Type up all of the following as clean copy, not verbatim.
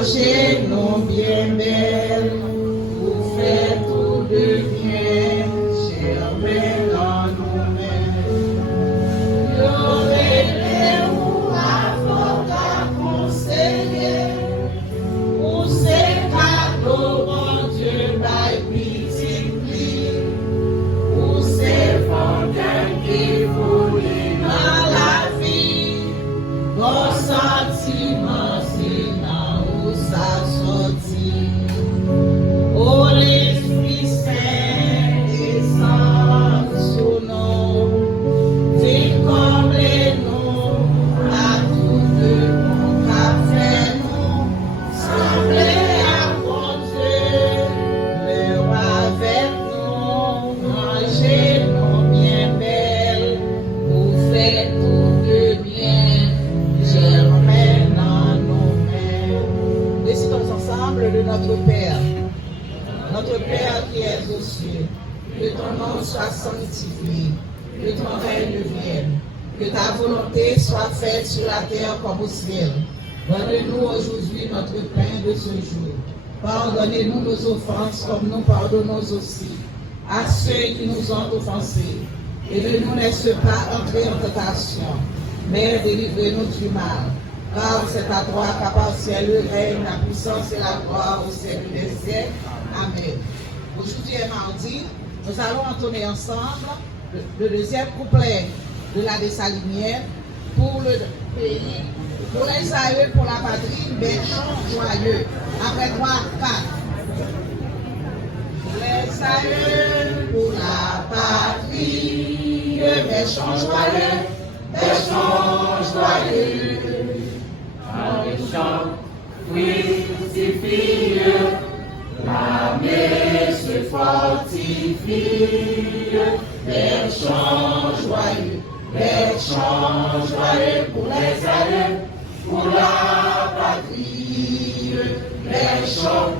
Mangez-nous bien belle, vous faites tout de bien, germer dans nos mains. Y'aurait-vous avocat conseiller, pour ces cadeaux, mon Dieu, by pitié, pour ces fontaines qui foulent dans la vie, bon sentiment, c'est là où ça sortit. Oh, l'Esprit Saint, descend sous nous, viens combler-nous, à tout de bon café, nous, sembler à mon Dieu, le roi avec nous, mangez-nous bien belle, vous faites tout de bien, germer dans nos mains. Décidons ensemble de notre Père. Notre Père qui es aux cieux, que ton nom soit sanctifié, que ton règne vienne, que ta volonté soit faite sur la terre comme au ciel. Donne-nous aujourd'hui notre pain de ce jour. Pardonnez-nous nos offenses comme nous pardonnons aussi à ceux qui nous ont offensés. Et ne nous laisse pas entrer en tentation, mais délivrez-nous du mal. Car c'est à toi qu'appartient le règne, la puissance et la gloire au siècle des siècles. Amen. Aujourd'hui est mardi, nous allons entonner ensemble le deuxième couplet de la Dessalinienne pour le pays, pour les aïeux, pour la patrie, des chants joyeux. Après 3, 4. Les aïeux pour la patrie, des chants joyeux, des chants joyeux. Les chants fructifient, l'armée se fortifie. Des chants joyeux pour les aïeux, pour la patrie. Les chants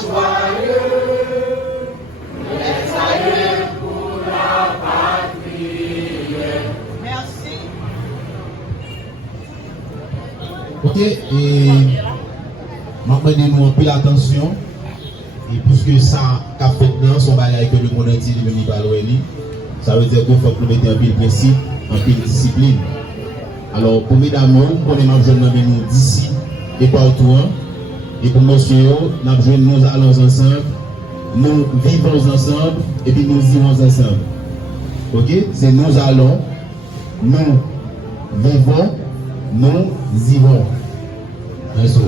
joyeux. Les aïeux pour la patrie. Merci. Ok, et maintenant nous un peu l'attention. Et puisque ça qu'a fait dans son bagage que le monde entier est venu parler, ça veut dire qu'il faut que nous mettions un peu de principe, un peu de discipline. Alors pour mesdames, nous avons besoin de nous d'ici et partout. Et pour monsieur, nous avons besoin de nous allons ensemble, nous vivons ensemble et puis nous irons ensemble. Ok, c'est nous allons, nous vivons, nous irons. Merci.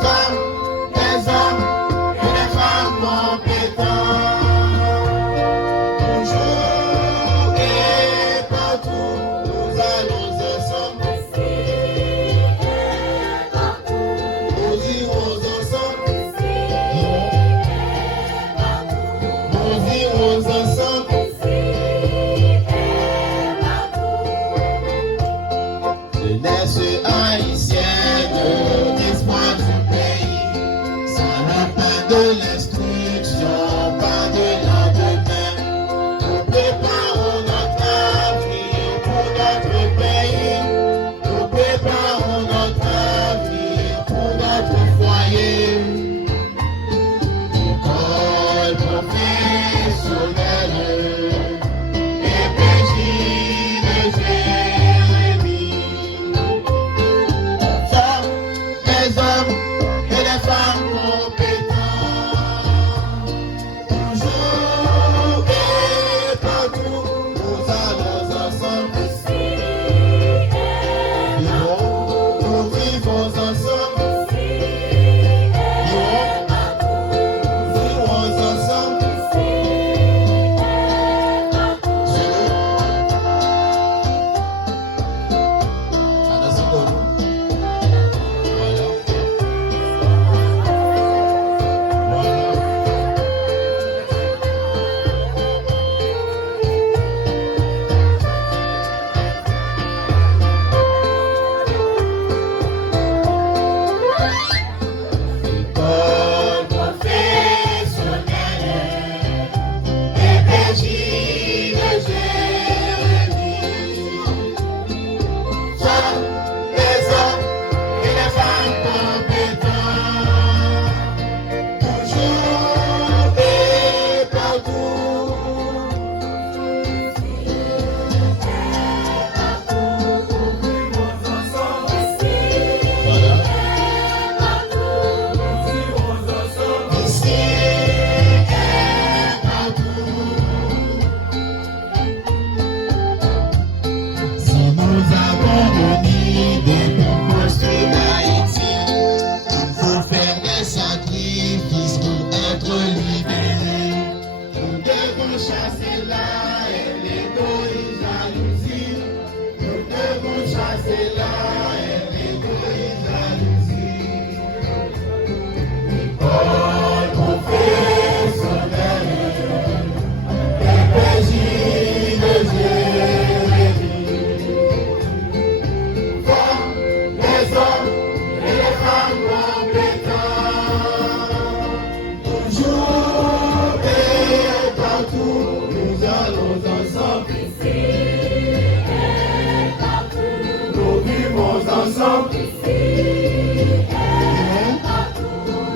Femmes, des hommes et des femmes compétents.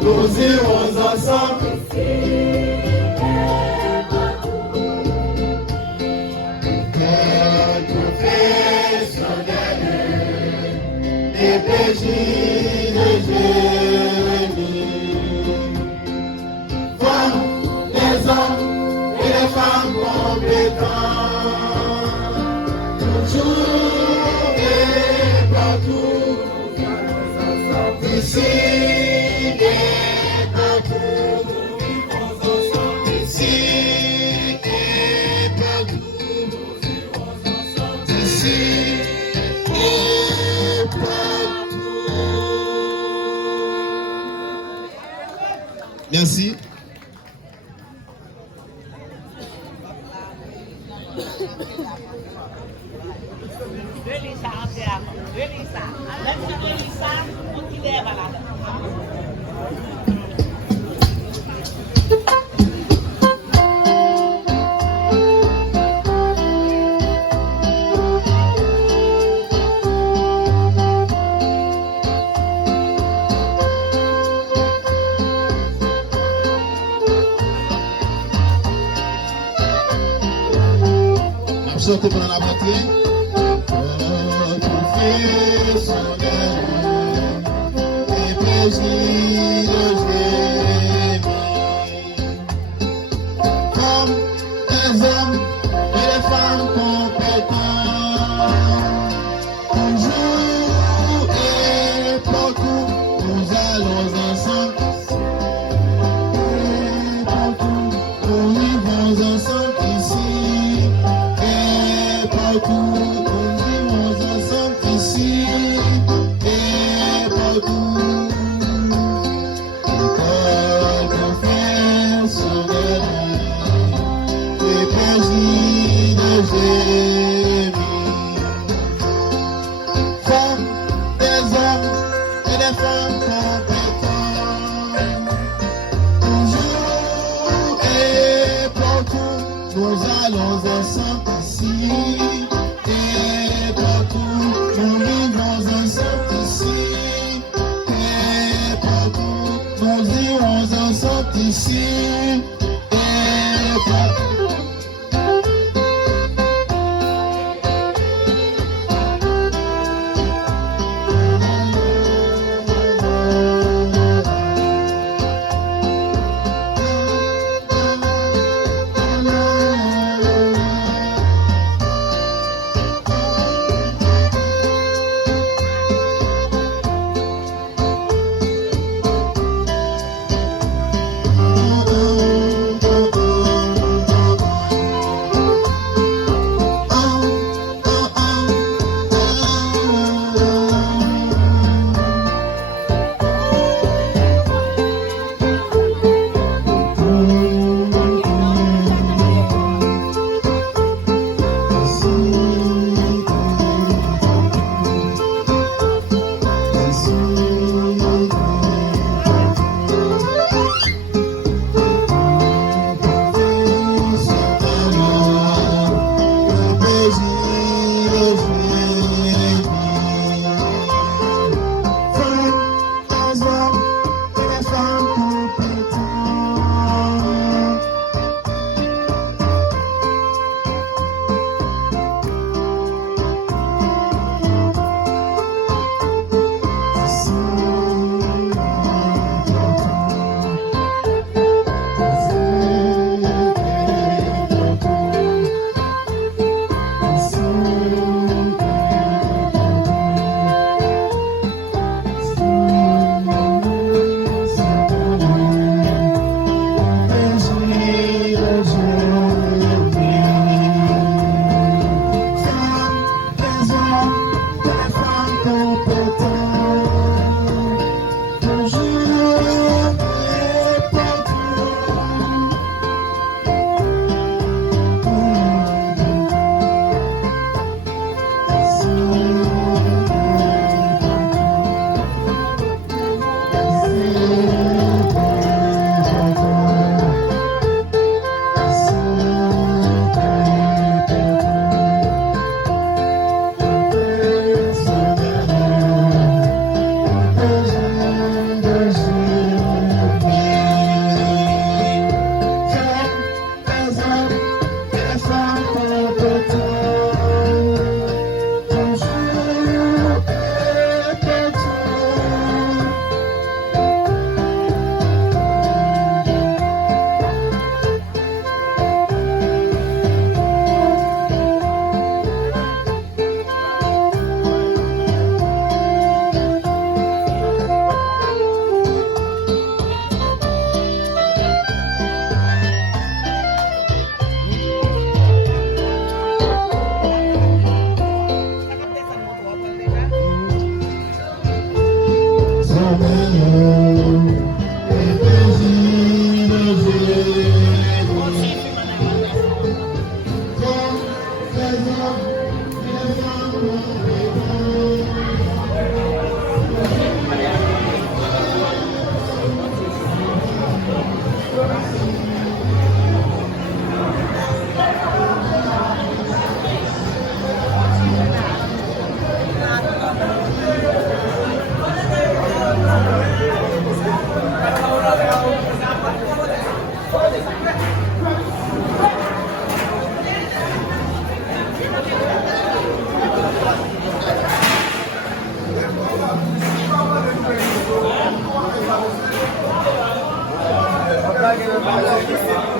nous irons ensemble. Les péchés de Jérémie, femmes, les hommes et les femmes compétents, toujours et partout, ici et partout, nous vivons ensemble, ici et partout, nous vivons ensemble, ici et partout. Merci. Sortez pendant la batterie. Et plaisir de Jérémie. Comme les hommes et les femmes compétents, toujours et partout, nous allons ensemble. Et partout, nous vivons ensemble ici. Partout, nous vivons ensemble ici et partout. L'école de faire sourire les plaisirs de Jérémie. Femmes, des hommes et des femmes compétents, toujours et partout, nous allons ensemble ici. Ici et partout.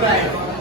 Right.